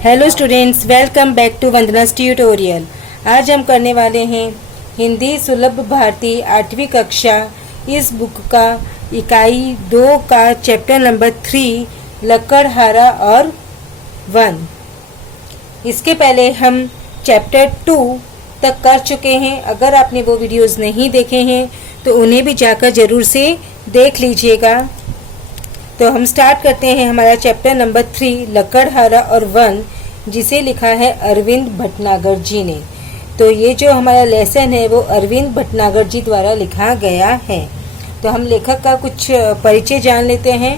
Hello students, welcome back to Vandana's tutorial. आज हम करने वाले हैं हिंदी सुलभ भारती 8वीं कक्षा। इस बुक का इकाई 2 का चैप्टर नंबर 3 लकड़हारा और वन। इसके पहले हम चैप्टर 2 तक कर चुके हैं। अगर आपने वो वीडियोस नहीं देखे हैं तो उन्हें भी जाकर ज़रूर से देख लीजिएगा। तो हम स्टार्ट करते हैं हमारा चैप्टर नंबर 3 लकड़हारा और वन, जिसे लिखा है अरविंद भटनागर जी ने। तो ये जो हमारा लेसन है वो अरविंद भटनागर जी द्वारा लिखा गया है। तो हम लेखक का कुछ परिचय जान लेते हैं।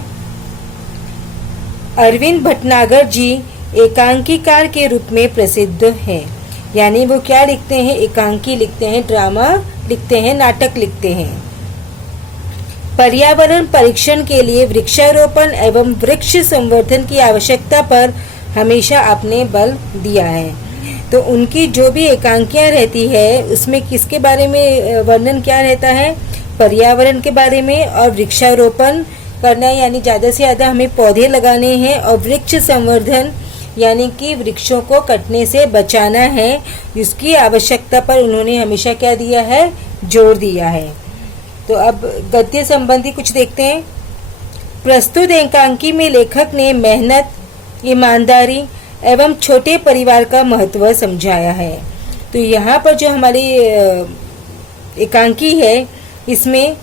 अरविंद भटनागर जी एकांकीकार के रूप में प्रसिद्ध हैं। यानी वो क्या लिखते हैं? एकांकी लिखते हैं, ड्रामा लिखते हैं, नाटक लिखते हैं। पर्यावरण परीक्षण के लिए वृक्षारोपण एवं वृक्ष संवर्धन की आवश्यकता पर हमेशा आपने बल दिया है। तो उनकी जो भी एकांकियाँ रहती है उसमें किसके बारे में वर्णन क्या रहता है? पर्यावरण के बारे में और वृक्षारोपण करना, यानी ज़्यादा से ज़्यादा हमें पौधे लगाने हैं, और वृक्ष संवर्धन यानी कि वृक्षों को कटने से बचाना है। इसकी आवश्यकता पर उन्होंने हमेशा क्या दिया है? जोर दिया है। तो अब गद्य संबंधी कुछ देखते हैं। प्रस्तुत एकांकी में लेखक ने मेहनत, ईमानदारी एवं छोटे परिवार का महत्व समझाया है। तो यहाँ पर जो हमारी एकांकी है इसमें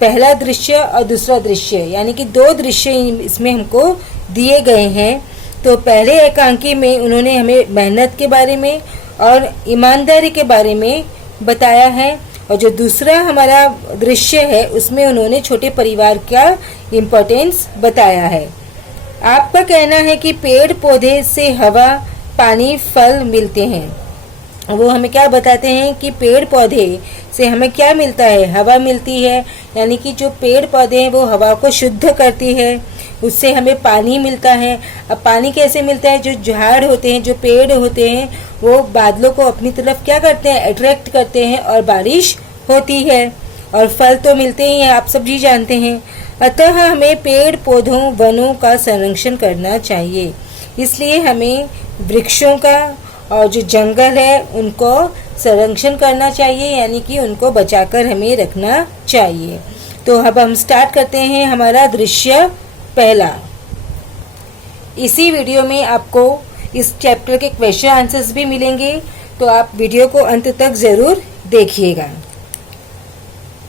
पहला दृश्य और दूसरा दृश्य यानी कि 2 दृश्य इसमें हमको दिए गए हैं। तो पहले एकांकी में उन्होंने हमें मेहनत के बारे में और ईमानदारी के बारे में बताया है, और जो दूसरा हमारा दृश्य है उसमें उन्होंने छोटे परिवार का इम्पोर्टेंस बताया है। आपका कहना है कि पेड़ पौधे से हवा, पानी, फल मिलते हैं। वो हमें क्या बताते हैं कि पेड़ पौधे से हमें क्या मिलता है? हवा मिलती है, यानी कि जो पेड़ पौधे हैं वो हवा को शुद्ध करती है। उससे हमें पानी मिलता है। अब पानी कैसे मिलता है? जो झाड़ होते हैं, जो पेड़ होते हैं, वो बादलों को अपनी तरफ क्या करते हैं? अट्रैक्ट करते हैं और बारिश होती है। और फल तो मिलते ही हैं, आप सब भी जानते हैं। अतः हमें पेड़ पौधों, वनों का संरक्षण करना चाहिए। इसलिए हमें वृक्षों का और जो जंगल है उनको संरक्षण करना चाहिए, यानी कि उनको बचाकर हमें रखना चाहिए। तो अब हम स्टार्ट करते हैं हमारा दृश्य पहला। इसी वीडियो में आपको इस चैप्टर के क्वेश्चन आंसर्स भी मिलेंगे, तो आप वीडियो को अंत तक जरूर देखिएगा।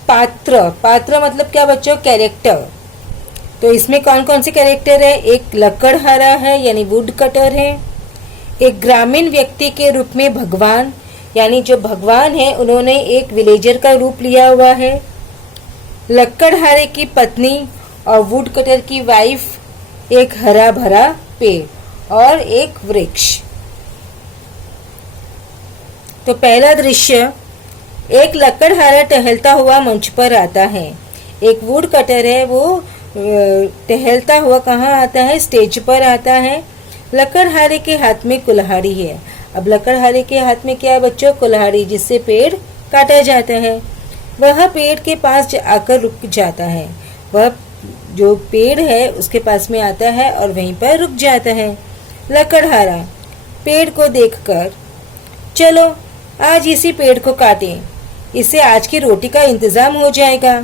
पात्र, पात्र मतलब क्या बच्चों? कैरेक्टर। तो इसमें कौन कौन से कैरेक्टर है? एक लकड़हारा है यानी वुड कटर है। एक ग्रामीण व्यक्ति के रूप में भगवान, यानी जो भगवान है उन्होंने एक विलेजर का रूप लिया हुआ है। लकड़हारे की पत्नी और वुड कटर की वाइफ, एक हरा भरा पेड़ और एक वृक्ष। तो पहला दृश्य, एक लकड़हारा टहलता हुआ मंच पर आता है। एक वुड कटर है, वो टहलता हुआ कहाँ आता है? स्टेज पर आता है। लकड़हारे के हाथ में कुल्हाड़ी है। अब लकड़हारे के हाथ में क्या है बच्चों? कुल्हाड़ी, जिससे पेड़ काटा जाता है। वह पेड़ के पास आकर रुक जाता है। वह जो पेड़ है उसके पास में आता है और वहीं पर रुक जाता है। लकड़हारा पेड़ को देखकर, चलो आज इसी पेड़ को काटें, इससे आज की रोटी का इंतजाम हो जाएगा।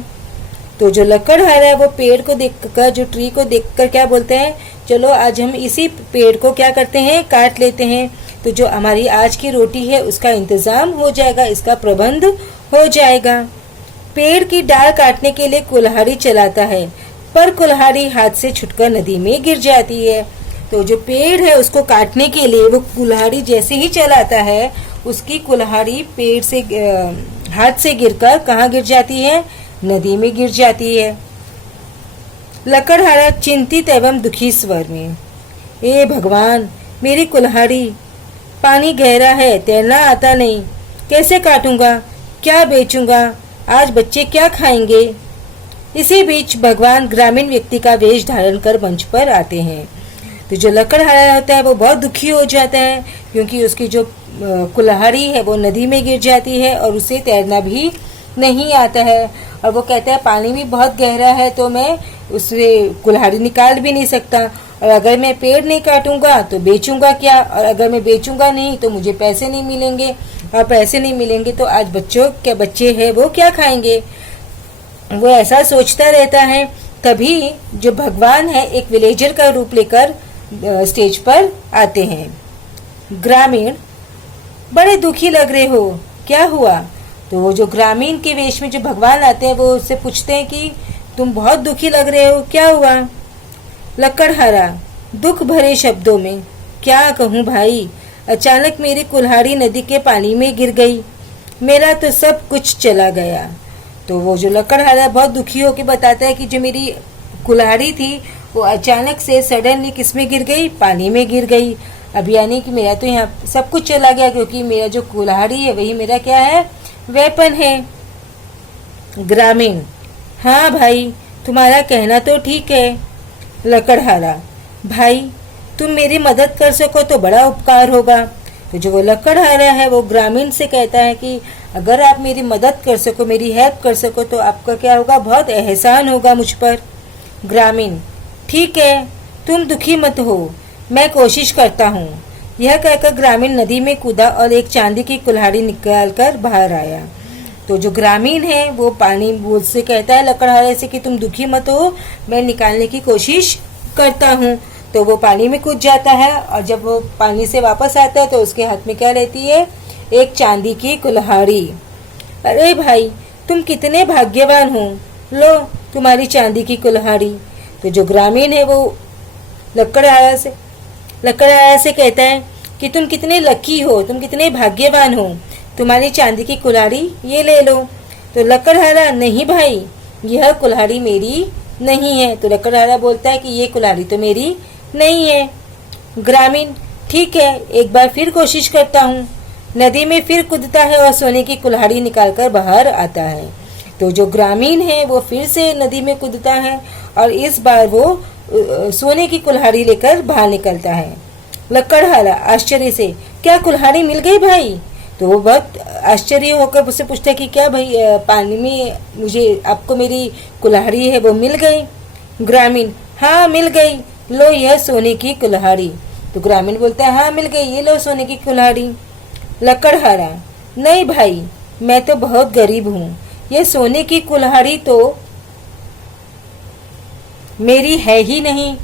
तो जो लकड़हारा है वो पेड़ को देखकर, जो ट्री को देखकर क्या बोलते हैं? चलो आज हम इसी पेड़ को क्या करते हैं? काट लेते हैं। तो जो हमारी आज की रोटी है उसका इंतजाम हो जाएगा, इसका प्रबंध हो जाएगा। पेड़ की डाल काटने के लिए कुल्हाड़ी चलाता है, पर कुल्हाड़ी हाथ से छुटकर नदी में गिर जाती है। तो जो पेड़ है उसको काटने के लिए वो कुल्हाड़ी जैसे ही चलाता है, उसकी कुल्हाड़ी पेड़ से हाथ से गिरकर कहाँ गिर जाती है? नदी में गिर जाती है। लकड़हारा चिंतित एवं दुखी स्वर में, ए भगवान, मेरी कुल्हाड़ी, पानी गहरा है, तैरना आता नहीं, कैसे काटूंगा? क्या बेचूंगा? आज बच्चे क्या खाएंगे? इसी बीच भगवान ग्रामीण व्यक्ति का वेश धारण कर मंच पर आते हैं। तो जो लकड़हारा होता है वो बहुत दुखी हो जाता है, क्योंकि उसकी जो कुल्हाड़ी है वो नदी में गिर जाती है और उसे तैरना भी नहीं आता है। और वो कहता है पानी भी बहुत गहरा है तो मैं उससे कुल्हाड़ी निकाल भी नहीं सकता। और अगर मैं पेड़ नहीं काटूंगा तो बेचूंगा क्या, और अगर मैं बेचूंगा नहीं तो मुझे पैसे नहीं मिलेंगे, और पैसे नहीं मिलेंगे तो आज बच्चे हैं वो क्या खाएंगे। वो ऐसा सोचता रहता है। तभी जो भगवान है एक विलेजर का रूप लेकर स्टेज पर आते हैं। ग्रामीण, बड़े दुखी लग रहे हो, क्या हुआ। तो वो जो ग्रामीण के वेश में जो भगवान आते हैं वो उससे पूछते हैं कि तुम बहुत दुखी लग रहे हो, क्या हुआ। लकड़हारा दुख भरे शब्दों में, क्या कहूँ भाई, अचानक मेरी कुल्हाड़ी नदी के पानी में गिर गई, मेरा तो सब कुछ चला गया। तो वो जो लकड़हारा बहुत दुखी होकर बताता है कि जो मेरी कुल्हाड़ी थी वो अचानक से सडनली किसमें गिर गई, पानी में गिर गई। अब यानी कि मेरा तो यहाँ सब कुछ चला गया, क्योंकि मेरा जो कुल्हाड़ी है वही मेरा क्या है, वेपन है। ग्रामीण, हाँ भाई तुम्हारा कहना तो ठीक है। लकड़हारा, भाई तुम मेरी मदद कर सको तो बड़ा उपकार होगा। तो जो वो लकड़हारा है वो ग्रामीण से कहता है कि अगर आप मेरी मदद कर सको, मेरी हेल्प कर सको तो आपका क्या होगा, बहुत एहसान होगा मुझ पर। ग्रामीण, ठीक है तुम दुखी मत हो, मैं कोशिश करता हूँ। यह कहकर ग्रामीण नदी में कूदा और एक चांदी की कुल्हाड़ी निकालकर बाहर आया। तो जो ग्रामीण है वो पानी से कहता है लकड़हारे से कि तुम दुखी मत हो, मैं निकालने की कोशिश करता हूँ। तो वो पानी में कूद जाता है और जब वो पानी से वापस आता है तो उसके हाथ में क्या रहती है, एक चांदी की कुल्हाड़ी। अरे भाई तुम कितने भाग्यवान हो, लो तुम्हारी चांदी की कुल्हाड़ी। तो जो ग्रामीण है वो लकड़हारा से कहता है कि तुम कितने लकी हो, तुम कितने भाग्यवान हो, तुम्हारी चांदी की कुल्हाड़ी ये ले लो। तो लकड़हारा, नहीं भाई यह कुल्हाड़ी मेरी नहीं है। तो लकड़हारा बोलता है कि ये कुल्हाड़ी तो मेरी नहीं है। ग्रामीण, ठीक है एक बार फिर कोशिश करता हूँ। नदी में फिर कूदता है और सोने की कुल्हाड़ी निकालकर बाहर आता है। तो जो ग्रामीण है वो फिर से नदी में कूदता है और इस बार वो सोने की कुल्हाड़ी लेकर बाहर निकलता है। लकड़हारा आश्चर्य से, क्या कुल्हाड़ी मिल गई भाई। तो वो बहुत आश्चर्य होकर उससे पूछता है कि क्या भाई पानी में मुझे आपको मेरी कुल्हाड़ी है वो मिल गई। ग्रामीण, हाँ मिल गई, लो यह सोने की कुल्हाड़ी। तो ग्रामीण बोलता है हाँ मिल गई, ये लो सोने की कुल्हाड़ी। लकड़हारा, नहीं भाई मैं तो बहुत गरीब हूँ, ये सोने की कुल्हाड़ी तो मेरी है ही नहीं।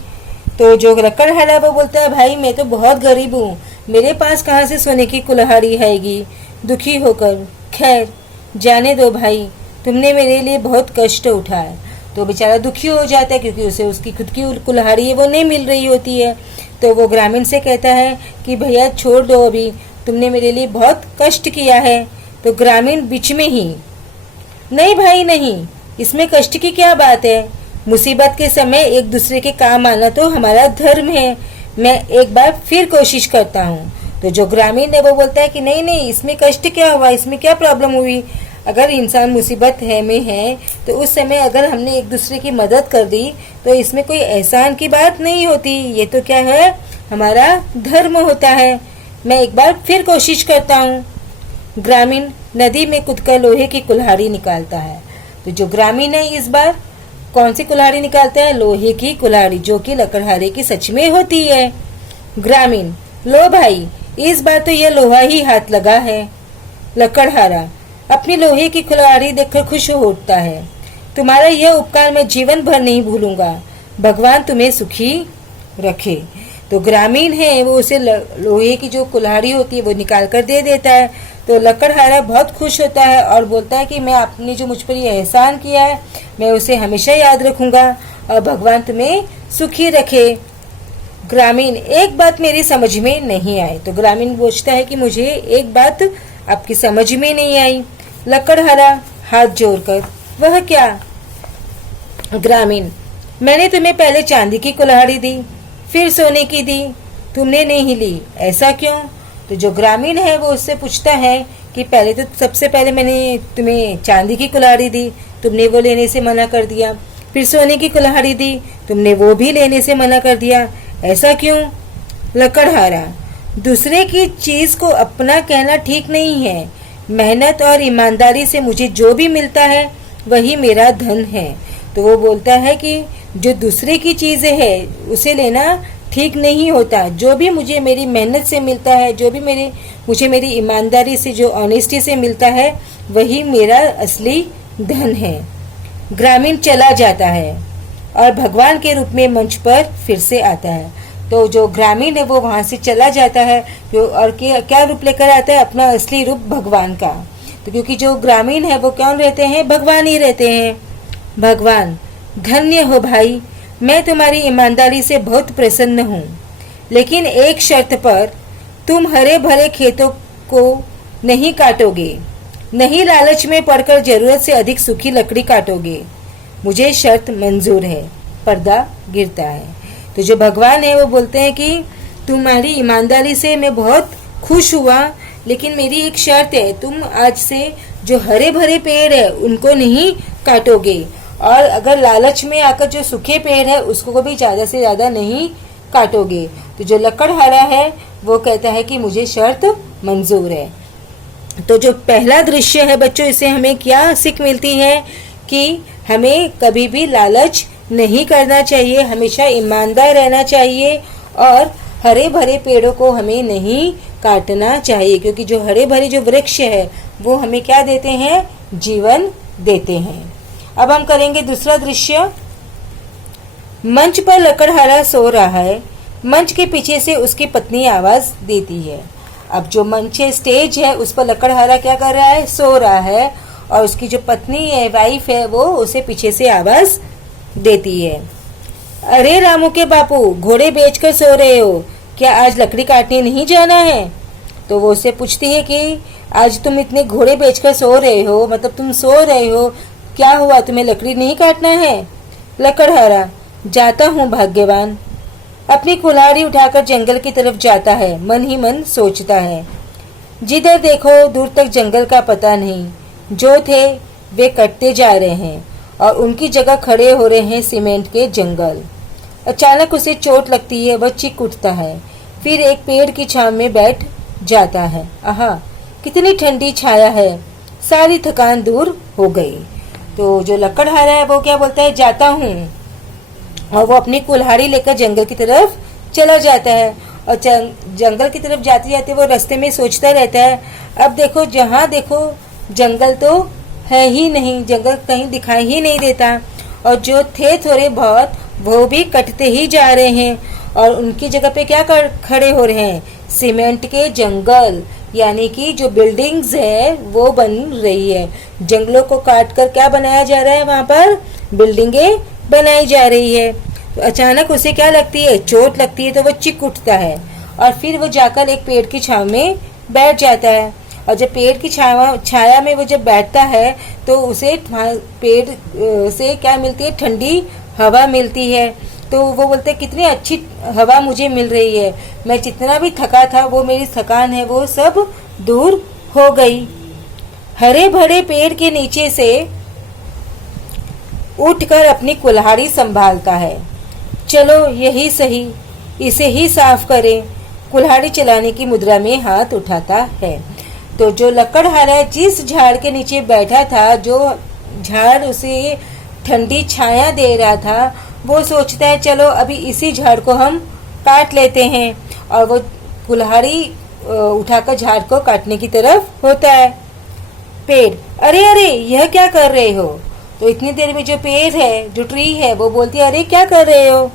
तो जो लकड़हारा वो बोलता है भाई मैं तो बहुत गरीब हूँ, मेरे पास कहाँ से सोने की कुल्हाड़ी आएगी। दुखी होकर, खैर जाने दो भाई, तुमने मेरे लिए बहुत कष्ट उठाया। तो बेचारा दुखी हो जाता है क्योंकि उसे उसकी खुद की कुल्हाड़ी है वो नहीं मिल रही होती है। तो वो ग्रामीण से कहता है कि भैया छोड़ दो, अभी तुमने मेरे लिए बहुत कष्ट किया है। तो ग्रामीण बीच में ही, नहीं भाई नहीं, इसमें कष्ट की क्या बात है, मुसीबत के समय एक दूसरे के काम आना तो हमारा धर्म है, मैं एक बार फिर कोशिश करता हूँ। तो जो ग्रामीण है वो बोलता है कि नहीं नहीं इसमें कष्ट क्या हुआ, इसमें क्या प्रॉब्लम हुई। अगर इंसान मुसीबत में है तो उस समय अगर हमने एक दूसरे की मदद कर दी तो इसमें कोई एहसान की बात नहीं होती, ये तो क्या है हमारा धर्म होता है, मैं एक बार फिर कोशिश करता हूँ। ग्रामीण नदी में कूदकर लोहे की कुल्हाड़ी निकालता है। तो जो ग्रामीण है इस बार कौन सी कुल्हाड़ी निकालता है, लोहे की कुल्हाड़ी, जो कि लकड़हारे की सच में होती है। ग्रामीण, लो भाई इस बार तो यह लोहा ही हाथ लगा है। लकड़हारा अपनी लोहे की कुल्हाड़ी देखकर खुश हो उठता है, तुम्हारा यह उपकार मैं जीवन भर नहीं भूलूंगा, भगवान तुम्हें सुखी रखे। तो ग्रामीण है वो उसे लोहे की जो कुल्हाड़ी होती है वो निकाल कर दे देता है। तो लकड़हारा बहुत खुश होता है और बोलता है कि मैं आपने जो मुझ पर ये एहसान किया है मैं उसे हमेशा याद रखूंगा और भगवान तुम्हें सुखी रखे। ग्रामीण, एक बात मेरी समझ में नहीं आई। तो ग्रामीण पूछता है कि मुझे एक बात आपकी समझ में नहीं आई। लकड़हारा हाथ जोड़कर, वह क्या। ग्रामीण, मैंने तुम्हें पहले चांदी की कुल्हाड़ी दी, फिर सोने की दी, तुमने नहीं ली, ऐसा क्यों। तो जो ग्रामीण है वो उससे पूछता है कि पहले तो सबसे पहले मैंने तुम्हें चांदी की कुल्हाड़ी दी, तुमने वो लेने से मना कर दिया, फिर सोने की कुल्हाड़ी दी, तुमने वो भी लेने से मना कर दिया, ऐसा क्यों। लकड़हारा, दूसरे की चीज को अपना कहना ठीक नहीं है, मेहनत और ईमानदारी से मुझे जो भी मिलता है वही मेरा धन है, तो वो बोलता है कि जो दूसरे की चीज़ें है उसे लेना ठीक नहीं होता। जो भी मुझे मेरी मेहनत से मिलता है, जो भी मुझे मेरी ईमानदारी से, जो ऑनेस्टी से मिलता है, वही मेरा असली धन है। ग्रामीण चला जाता है और भगवान के रूप में मंच पर फिर से आता है। तो जो ग्रामीण है वो वहाँ से चला जाता है और क्या रूप लेकर आता है? अपना असली रूप भगवान का। तो क्योंकि जो ग्रामीण है वो कौन रहते हैं? भगवान ही रहते हैं। भगवान, धन्य हो भाई, मैं तुम्हारी ईमानदारी से बहुत प्रसन्न हूँ, लेकिन एक शर्त पर, तुम हरे भरे खेतों को नहीं काटोगे, नहीं लालच में पड़कर जरूरत से अधिक सूखी लकड़ी काटोगे। मुझे शर्त मंजूर है। पर्दा गिरता है। तो जो भगवान है वो बोलते हैं कि तुम्हारी ईमानदारी से मैं बहुत खुश हुआ, लेकिन मेरी एक शर्त है, तुम आज से जो हरे भरे पेड़ है उनको नहीं काटोगे, और अगर लालच में आकर जो सूखे पेड़ है उसको भी ज़्यादा से ज़्यादा नहीं काटोगे। तो जो लकड़हारा है वो कहता है कि मुझे शर्त मंजूर है। तो जो पहला दृश्य है बच्चों, इससे हमें क्या सीख मिलती है कि हमें कभी भी लालच नहीं करना चाहिए, हमेशा ईमानदार रहना चाहिए, और हरे भरे पेड़ों को हमें नहीं काटना चाहिए, क्योंकि जो हरे भरे जो वृक्ष है वो हमें क्या देते हैं? जीवन देते हैं। अब हम करेंगे दूसरा दृश्य। मंच पर लकड़हारा सो रहा है। मंच के पीछे से उसकी पत्नी आवाज देती है। अब जो मंच है, स्टेज है, उस पर लकड़हारा क्या कर रहा है? सो रहा है, और उसकी जो पत्नी है, वाइफ है, वो उसे पीछे से आवाज देती है। अरे रामू के बापू, घोड़े बेचकर सो रहे हो क्या? आज लकड़ी काटने नहीं जाना है? तो वो उससे पूछती है कि आज तुम इतने घोड़े बेचकर सो रहे हो, मतलब तुम सो रहे हो, क्या हुआ, तुम्हें लकड़ी नहीं काटना है? लकड़हारा, जाता हूँ भाग्यवान। अपनी कुल्हाड़ी उठाकर जंगल की तरफ जाता है, मन ही मन सोचता है, जिधर देखो दूर तक जंगल का पता नहीं, जो थे वे कटते जा रहे हैं और उनकी जगह खड़े हो रहे हैं सीमेंट के जंगल। अचानक उसे चोट लगती है, वह चीख उठता है, फिर एक पेड़ की छांव में बैठ जाता है। आहा, कितनी ठंडी छाया है, सारी थकान दूर हो गई। तो जो लकड़हारा है वो क्या बोलता है? जाता हूँ, और वो अपनी कुल्हाड़ी लेकर जंगल की तरफ चला जाता है, और जंगल की तरफ जाते जाते वो रास्ते में सोचता रहता है, अब देखो जहाँ देखो जंगल तो है ही नहीं, जंगल कहीं दिखाई ही नहीं देता, और जो थे थोड़े बहुत वो भी कटते ही जा रहे हैं, और उनकी जगह पे क्या खड़े हो रहे हैं? सीमेंट के जंगल, यानी कि जो बिल्डिंग्स है वो बन रही है। जंगलों को काट कर क्या बनाया जा रहा है? वहाँ पर बिल्डिंगें बनाई जा रही है। तो अचानक उसे क्या लगती है? चोट लगती है, तो वो चीख उठता है, और फिर वो जाकर एक पेड़ की छांव में बैठ जाता है। और जब पेड़ की छाया में वो जब बैठता है तो उसे पेड़ से क्या मिलती है? ठंडी हवा मिलती है। तो वो बोलते हैं, कितनी अच्छी हवा मुझे मिल रही है, मैं जितना भी थका था वो मेरी थकान है वो सब दूर हो गई। हरे भरे पेड़ के नीचे से उठकर अपनी कुल्हाड़ी संभालता है। चलो यही सही, इसे ही साफ करें। कुल्हाड़ी चलाने की मुद्रा में हाथ उठाता है। तो जो लकड़हारा है, जिस झाड़ के नीचे बैठा था, जो झाड़ उसे ठंडी छाया दे रहा था, वो सोचता है चलो अभी इसी झाड़ को हम काट लेते हैं, और वो कुल्हाड़ी उठाकर झाड़ को काटने की तरफ होता है। पेड़, अरे अरे यह क्या कर रहे हो? तो इतनी देर में जो पेड़ है, जो ट्री है, वो बोलती है, अरे क्या कर रहे हो?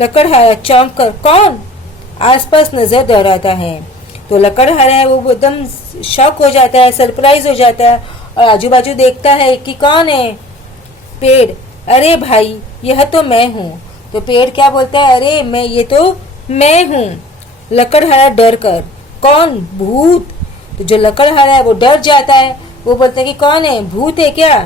लकड़हारा चौंक कर, कौन? आसपास नजर दौड़ाता है। तो लकड़हारा है वो एकदम शॉक हो जाता है, सरप्राइज हो जाता है, और आजू बाजू देखता है कि कौन है। पेड़, अरे भाई यह तो मैं हूँ। तो पेड़ क्या बोलता है? अरे ये तो मैं हूँ। लकड़हारा डर कर, कौन? भूत। तो जो लकड़हारा है वो डर जाता है, वो बोलता है कि कौन है? भूत है क्या?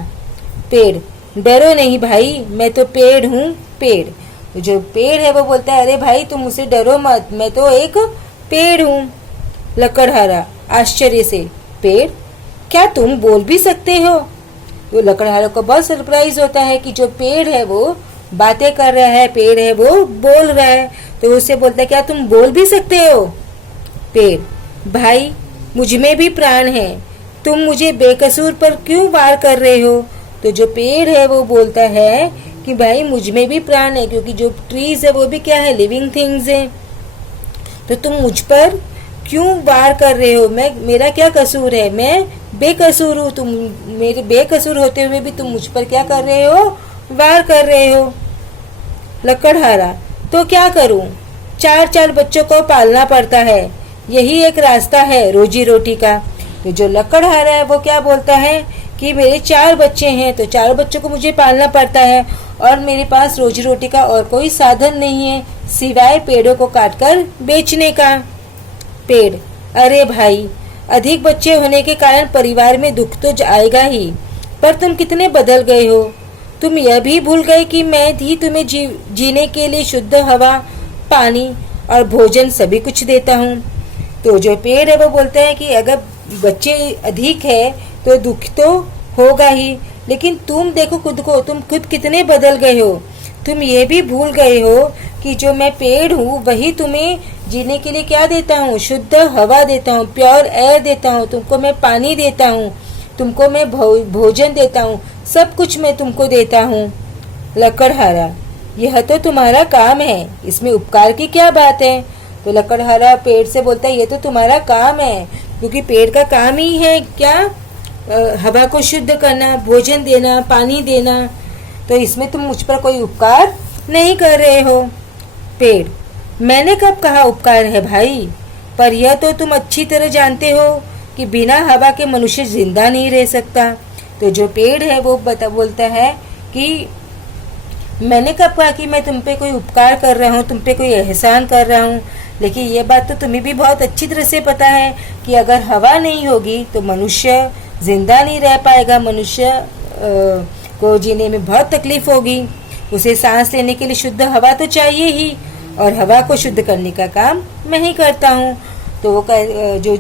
पेड़, डरो नहीं भाई, मैं तो पेड़ हूँ, पेड़। तो जो पेड़ है वो बोलता है, अरे भाई तुम मुझसे डरो मत, मैं तो एक पेड़ हूँ। लकड़हारा आश्चर्य से, पेड़, क्या तुम बोल भी सकते हो? तो लकड़हारा को बहुत सरप्राइज होता है कि जो पेड़ है वो बातें कर रहा है, पेड़ है वो बोल रहा है। तो उससे बोलता है, क्या तुम बोल भी सकते हो? पेड़, भाई मुझ में भी प्राण है, तुम मुझे बेकसूर पर क्यों वार कर रहे हो? तो जो पेड़ है वो बोलता है कि भाई मुझ में भी प्राण है, क्योंकि जो ट्रीज है वो भी क्या है, लिविंग थिंग्स है। तो तुम मुझ पर क्यों वार कर रहे हो? मेरा क्या कसूर है? मैं बेकसूर हूँ। तुम मेरे बेकसूर होते हुए भी तुम मुझ पर क्या कर रहे हो, वार कर रहे हो। लकड़हारा, तो क्या करूं? 4 बच्चों को पालना पड़ता है, यही एक रास्ता है रोजी रोटी का। तो जो लकड़हारा है वो क्या बोलता है कि मेरे 4 बच्चे हैं, तो 4 बच्चों को मुझे पालना पड़ता है और मेरे पास रोजी रोटी का और कोई साधन नहीं है सिवाय पेड़ों को काटकर बेचने का। पेड़, अरे भाई, अधिक बच्चे होने के कारण परिवार में दुख तो आएगा ही, पर तुम कितने बदल गए हो। तुम यह भी भूल गए कि मैं ही तुम्हें जीने के लिए शुद्ध हवा, पानी और भोजन सभी कुछ देता हूँ। तो जो पेड़ है वो बोलता है कि अगर बच्चे अधिक है तो दुख तो होगा ही, लेकिन तुम देखो खुद को, तुम खुद कितने बदल गए हो। तुम ये भी भूल गए हो कि जो मैं पेड़ हूँ वही तुम्हें जीने के लिए क्या देता हूँ, शुद्ध हवा देता हूँ, प्योर एयर देता हूँ, तुमको मैं पानी देता हूँ, तुमको मैं भोजन देता हूँ, सब कुछ मैं तुमको देता हूँ। लकड़हारा, यह तो तुम्हारा काम है, इसमें उपकार की क्या बात है? तो लकड़हारा पेड़ से बोलता है, ये तो तुम्हारा काम है, क्योंकि पेड़ का काम ही है क्या, हवा को शुद्ध करना, भोजन देना, पानी देना। तो इसमें तुम मुझ पर कोई उपकार नहीं कर रहे हो। पेड़, मैंने कब कहा उपकार है भाई? पर यह तो तुम अच्छी तरह जानते हो कि बिना हवा के मनुष्य जिंदा नहीं रह सकता। तो जो पेड़ है वो बोलता है कि मैंने कब कहा कि मैं तुम पे कोई उपकार कर रहा हूँ, तुम पे कोई एहसान कर रहा हूँ। लेकिन ये बात तो तुम्हें भी बहुत अच्छी तरह से पता है कि अगर हवा नहीं होगी तो मनुष्य जिंदा नहीं रह पाएगा, मनुष्य को जीने में बहुत तकलीफ होगी। उसे सांस लेने के लिए शुद्ध हवा तो चाहिए ही, और हवा को शुद्ध करने का काम मैं ही करता हूँ। तो वो जो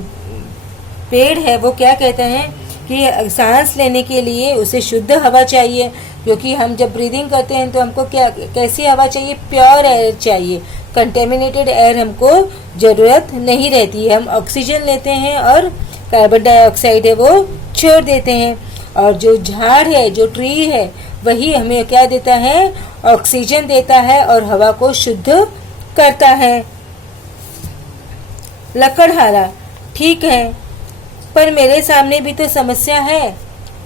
पेड़ है वो क्या कहते हैं कि सांस लेने के लिए उसे शुद्ध हवा चाहिए, क्योंकि हम जब ब्रीदिंग करते हैं तो हमको क्या, कैसी हवा चाहिए, प्योर एयर चाहिए। कंटेमिनेटेड एयर हमको ज़रूरत नहीं रहती है, हम ऑक्सीजन लेते हैं और कार्बन डाइऑक्साइड है वो छोड़ देते हैं। और जो झाड़ है, जो ट्री है, वही हमें क्या देता है, ऑक्सीजन देता है और हवा को शुद्ध करता है। लकड़हारा, ठीक है, पर मेरे सामने भी तो समस्या है।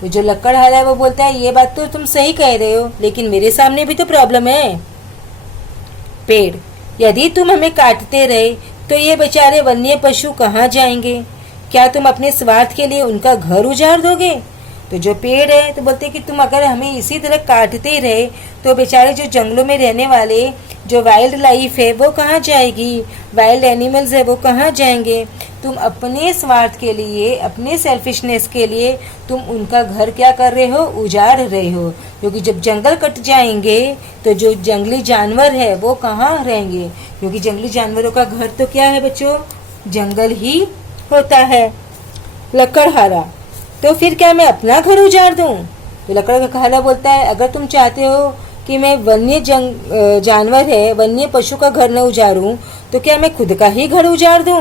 तो जो लकड़हारा है वो बोलता है, ये बात तो तुम सही कह रहे हो, लेकिन मेरे सामने भी तो प्रॉब्लम है। पेड़, यदि तुम हमें काटते रहे तो ये बेचारे वन्य पशु कहाँ जाएंगे? क्या तुम अपने स्वार्थ के लिए उनका घर उजाड़ दोगे? तो जो पेड़ है तो बोलते कि तुम अगर हमें इसी तरह काटते रहे तो बेचारे जो जंगलों में रहने वाले जो वाइल्ड लाइफ है वो कहाँ जाएगी, वाइल्ड एनिमल्स है वो कहाँ जाएंगे? तुम अपने स्वार्थ के लिए, अपने सेल्फिशनेस के लिए तुम उनका घर क्या कर रहे हो, उजाड़ रहे हो। क्योंकि जब जंगल कट जाएंगे तो जो जंगली जानवर है वो कहाँ रहेंगे? क्योंकि जंगली जानवरों का घर तो क्या है बच्चों, जंगल ही होता है। लकड़हारा, तो फिर क्या मैं अपना घर उजाड़ दूं? तो लकड़हारा बोलता है, अगर तुम चाहते हो कि मैं वन्य जानवर है, वन्य पशु का घर न उजाड़ूं, तो क्या मैं खुद का ही घर उजाड़ दूं?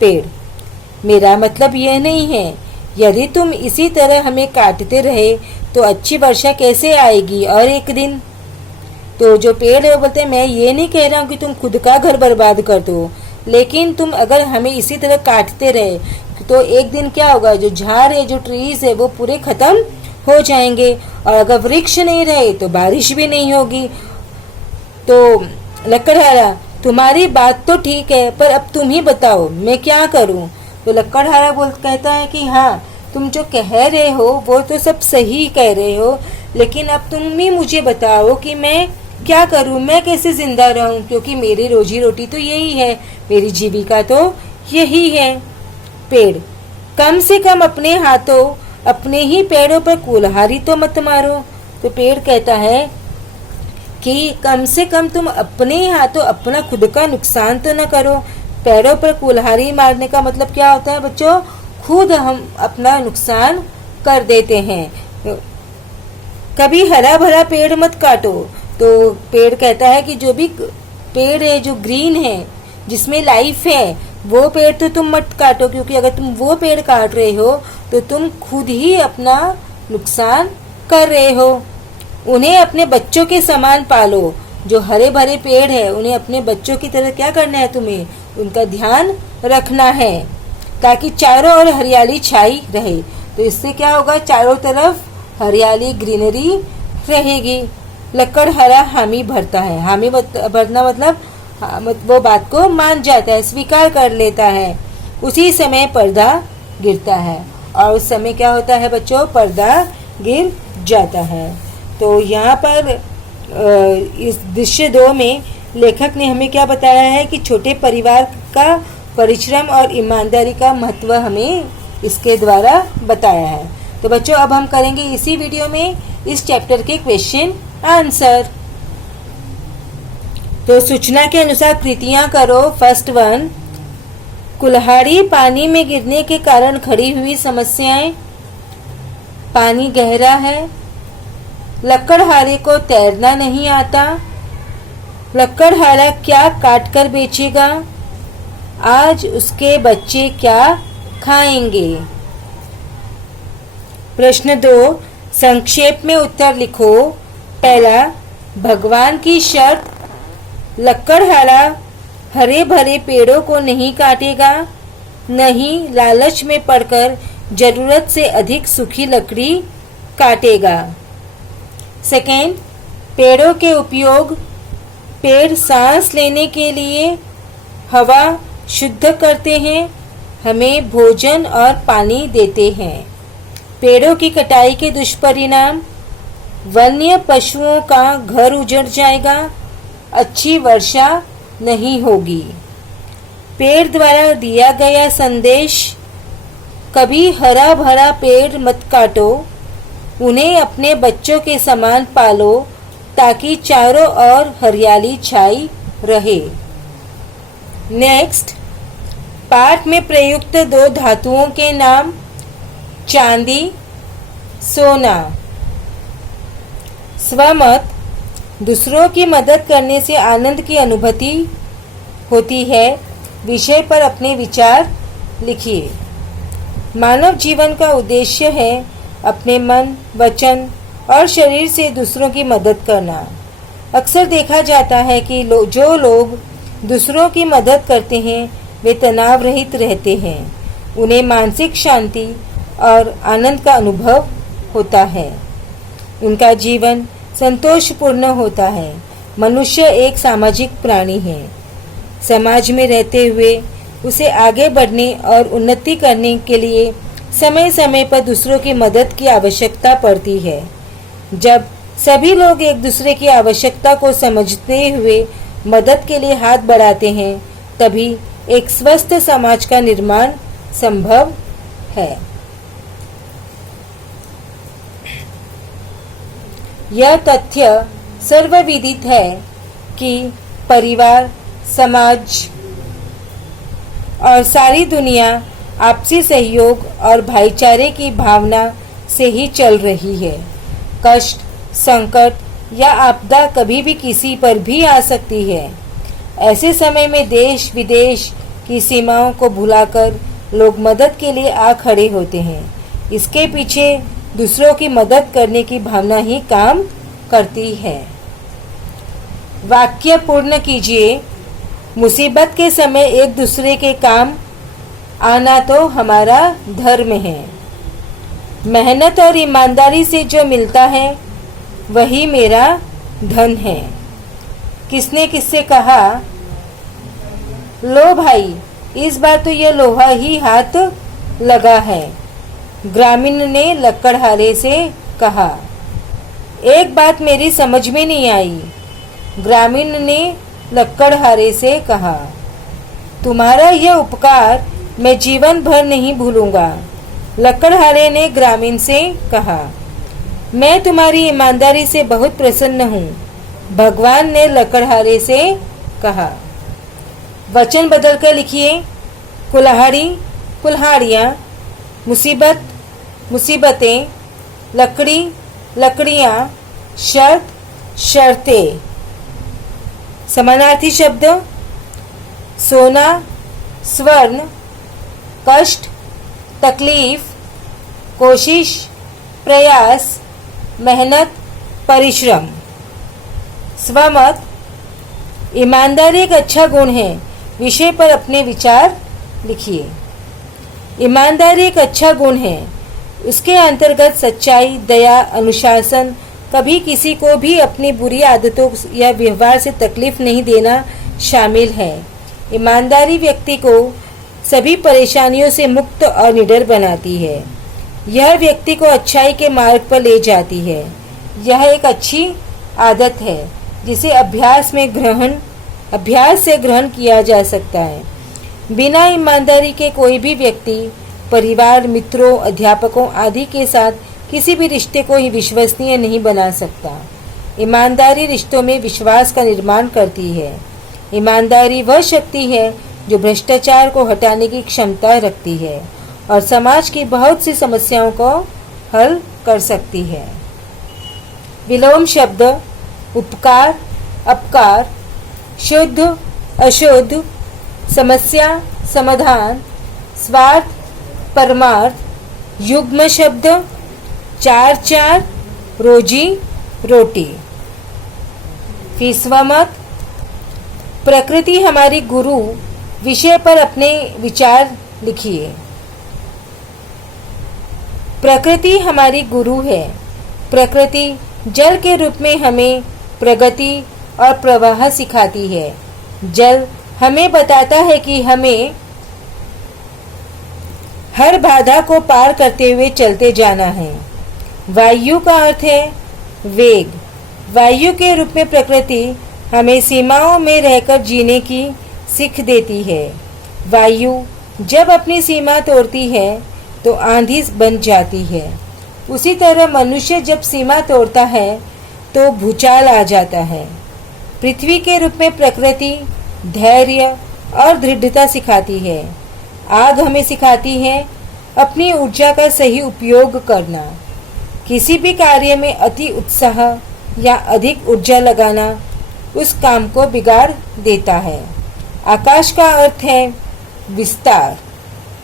पेड़, मेरा मतलब यह नहीं है, यदि तुम इसी तरह हमें काटते रहे तो अच्छी वर्षा कैसे आएगी और एक दिन? तो जो पेड़ है वो बोलते हैं, मैं ये नहीं कह रहा हूँ कि तुम खुद का घर बर्बाद कर दो, लेकिन तुम अगर हमें इसी तरह काटते रहे तो एक दिन क्या होगा, जो झाड़ है, जो ट्रीज है वो पूरे खत्म हो जाएंगे, और अगर वृक्ष नहीं रहे तो बारिश भी नहीं होगी। तो लकड़हारा, तुम्हारी बात तो ठीक है, पर अब तुम ही बताओ मैं क्या करूं? तो लकड़हारा कहता है कि हाँ, तुम जो कह रहे हो वो तो सब सही कह रहे हो, लेकिन अब तुम ही मुझे बताओ कि मैं क्या करूं, मैं कैसे जिंदा रहूं, क्योंकि मेरी रोजी रोटी तो यही है, मेरी जीविका तो यही है। पेड़, कम से कम अपने हाथों अपने ही पैरों पर कुल्हाड़ी तो मत मारो। तो पेड़ कहता है कि कम से कम तुम अपने हाथों अपना खुद का नुकसान तो न करो। पैरों पर कुल्हाड़ी मारने का मतलब क्या होता है बच्चों, खुद हम अपना नुकसान कर देते हैं। कभी हरा भरा पेड़ मत काटो। तो पेड़ कहता है कि जो भी पेड़ है, जो ग्रीन है, जिसमें लाइफ है, वो पेड़ तो तुम मत काटो, क्योंकि अगर तुम वो पेड़ काट रहे हो तो तुम खुद ही अपना नुकसान कर रहे हो। उन्हें अपने बच्चों के समान पालो। जो हरे भरे पेड़ है उन्हें अपने बच्चों की तरह क्या करना है, तुम्हें उनका ध्यान रखना है ताकि चारों ओर हरियाली छाई रहे। तो इससे क्या होगा, चारों तरफ हरियाली ग्रीनरी रहेगी। लकड़हारा हामी भरता है। हामी भरना मतलब वो बात को मान जाता है, स्वीकार कर लेता है। उसी समय पर्दा गिरता है और उस समय क्या होता है बच्चों, पर्दा गिर जाता है। तो यहाँ पर इस दृश्य 2 में लेखक ने हमें क्या बताया है कि छोटे परिवार का परिश्रम और ईमानदारी का महत्व हमें इसके द्वारा बताया है। तो बच्चों अब हम करेंगे इसी वीडियो में इस चैप्टर के क्वेश्चन आंसर। तो सूचना के अनुसार कृतियां करो। फर्स्ट वन, कुल्हाड़ी पानी में गिरने के कारण खड़ी हुई समस्याएं। पानी गहरा है। लकड़हारे को तैरना नहीं आता। लकड़हारा क्या काट कर बेचेगा। आज उसके बच्चे क्या खाएंगे। प्रश्न 2, संक्षेप में उत्तर लिखो। पहला, भगवान की शर्त, लकड़हारा हरे भरे पेड़ों को नहीं काटेगा, नहीं लालच में पड़कर जरूरत से अधिक सूखी लकड़ी काटेगा। सेकेंड, पेड़ों के उपयोग, पेड़ सांस लेने के लिए हवा शुद्ध करते हैं, हमें भोजन और पानी देते हैं। पेड़ों की कटाई के दुष्परिणाम, वन्य पशुओं का घर उजड़ जाएगा, अच्छी वर्षा नहीं होगी। पेड़ द्वारा दिया गया संदेश, कभी हरा भरा पेड़ मत काटो, उन्हें अपने बच्चों के समान पालो ताकि चारों ओर हरियाली छाई रहे। नेक्स्ट, पाठ में प्रयुक्त 2 धातुओं के नाम। चांदी, सोना। स्वमत, दूसरों की मदद करने से आनंद की अनुभूति होती है। विषय पर अपने विचार लिखिए। मानव जीवन का उद्देश्य है अपने मन, वचन और शरीर से दूसरों की मदद करना। अक्सर देखा जाता है कि जो लोग दूसरों की मदद करते हैं वे तनाव रहित रहते हैं। उन्हें मानसिक शांति और आनंद का अनुभव होता है। उनका जीवन संतोषपूर्ण होता है। मनुष्य एक सामाजिक प्राणी है। समाज में रहते हुए उसे आगे बढ़ने और उन्नति करने के लिए समय समय पर दूसरों की मदद की आवश्यकता पड़ती है। जब सभी लोग एक दूसरे की आवश्यकता को समझते हुए मदद के लिए हाथ बढ़ाते हैं तभी एक स्वस्थ समाज का निर्माण संभव है। यह तथ्य सर्वविदित है कि परिवार, समाज और सारी दुनिया आपसी सहयोग और भाईचारे की भावना से ही चल रही है। कष्ट, संकट या आपदा कभी भी किसी पर भी आ सकती है। ऐसे समय में देश विदेश की सीमाओं को भुलाकर लोग मदद के लिए आ खड़े होते हैं। इसके पीछे दूसरों की मदद करने की भावना ही काम करती है। वाक्य पूर्ण कीजिए। मुसीबत के समय एक दूसरे के काम आना तो हमारा धर्म है। मेहनत और ईमानदारी से जो मिलता है वही मेरा धन है। किसने किससे कहा, लो भाई इस बार तो यह लोहा ही हाथ लगा है। ग्रामीण ने लकड़हारे से कहा। एक बात मेरी समझ में नहीं आई। ग्रामीण ने लकड़हारे से कहा, तुम्हारा यह उपकार मैं जीवन भर नहीं भूलूंगा। लकड़हारे ने ग्रामीण से कहा, मैं तुम्हारी ईमानदारी से बहुत प्रसन्न हूँ। भगवान ने लकड़हारे से कहा। वचन बदलकर लिखिए। कुल्हाड़ी, कुल्हाड़ियाँ, मुसीबत, मुसीबतें, लकड़ी, लकड़ियाँ, शर्त, शर्तें। समानार्थी शब्द सोना, स्वर्ण, कष्ट, तकलीफ, कोशिश, प्रयास, मेहनत, परिश्रम। स्वमत, ईमानदारी एक अच्छा गुण है, विषय पर अपने विचार लिखिए। ईमानदारी एक अच्छा गुण है, उसके अंतर्गत सच्चाई, दया, अनुशासन, कभी किसी को भी अपनी बुरी आदतों या व्यवहार से तकलीफ नहीं देना शामिल है। ईमानदारी व्यक्ति को सभी परेशानियों से मुक्त और निडर बनाती है। यह व्यक्ति को अच्छाई के मार्ग पर ले जाती है। यह एक अच्छी आदत है जिसे अभ्यास से ग्रहण किया जा सकता है। बिना ईमानदारी के कोई भी व्यक्ति परिवार, मित्रों, अध्यापकों आदि के साथ किसी भी रिश्ते को ही विश्वसनीय नहीं बना सकता। ईमानदारी रिश्तों में विश्वास का निर्माण करती है। ईमानदारी वह शक्ति है जो भ्रष्टाचार को हटाने की क्षमता रखती है और समाज की बहुत सी समस्याओं को हल कर सकती है। विलोम शब्द उपकार, अपकार, शुद्ध, अशुद्ध, समस्या, समाधान, स्वार्थ, परमार्थ, युग्म शब्द, चार चार, रोजी रोटी। फिर स्वमत, प्रकृति हमारी गुरु, विषय पर अपने विचार लिखिए। प्रकृति हमारी गुरु है। प्रकृति जल के रूप में हमें प्रगति और प्रवाह सिखाती है। जल हमें बताता है कि हमें हर बाधा को पार करते हुए चलते जाना है। वायु का अर्थ है वेग। वायु के रूप में प्रकृति हमें सीमाओं में रहकर जीने की सीख देती है। वायु जब अपनी सीमा तोड़ती है तो आंधी बन जाती है। उसी तरह मनुष्य जब सीमा तोड़ता है तो भूचाल आ जाता है। पृथ्वी के रूप में प्रकृति धैर्य और दृढ़ता सिखाती है। आग हमें सिखाती है अपनी ऊर्जा का सही उपयोग करना। किसी भी कार्य में अति उत्साह या अधिक ऊर्जा लगाना उस काम को बिगाड़ देता है। आकाश का अर्थ है विस्तार।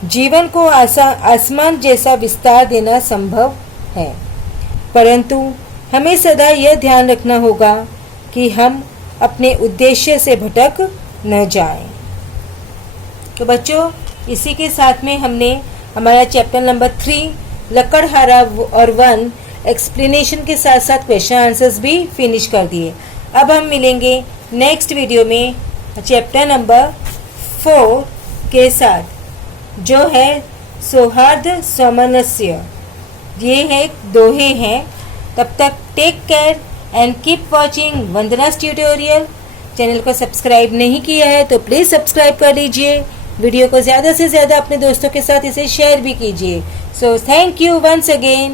जीवन को आसमान जैसा विस्तार देना संभव है, परंतु हमें सदा यह ध्यान रखना होगा कि हम अपने उद्देश्य से भटक न जाएं। तो बच्चों, इसी के साथ में हमने हमारा चैप्टर नंबर 3 लकड़हारा और 1 एक्सप्लेनेशन के साथ साथ क्वेश्चन आंसर्स भी फिनिश कर दिए। अब हम मिलेंगे नेक्स्ट वीडियो में चैप्टर नंबर 4 के साथ, जो है सौहार्द सामंजस्य। ये है दोहे हैं। तब तक take care and keep watching Vandana's tutorial. Channel को सब्सक्राइब नहीं किया है तो प्लीज़ सब्सक्राइब कर लीजिए। वीडियो को ज़्यादा से ज़्यादा अपने दोस्तों के साथ इसे शेयर भी कीजिए। So thank you once again.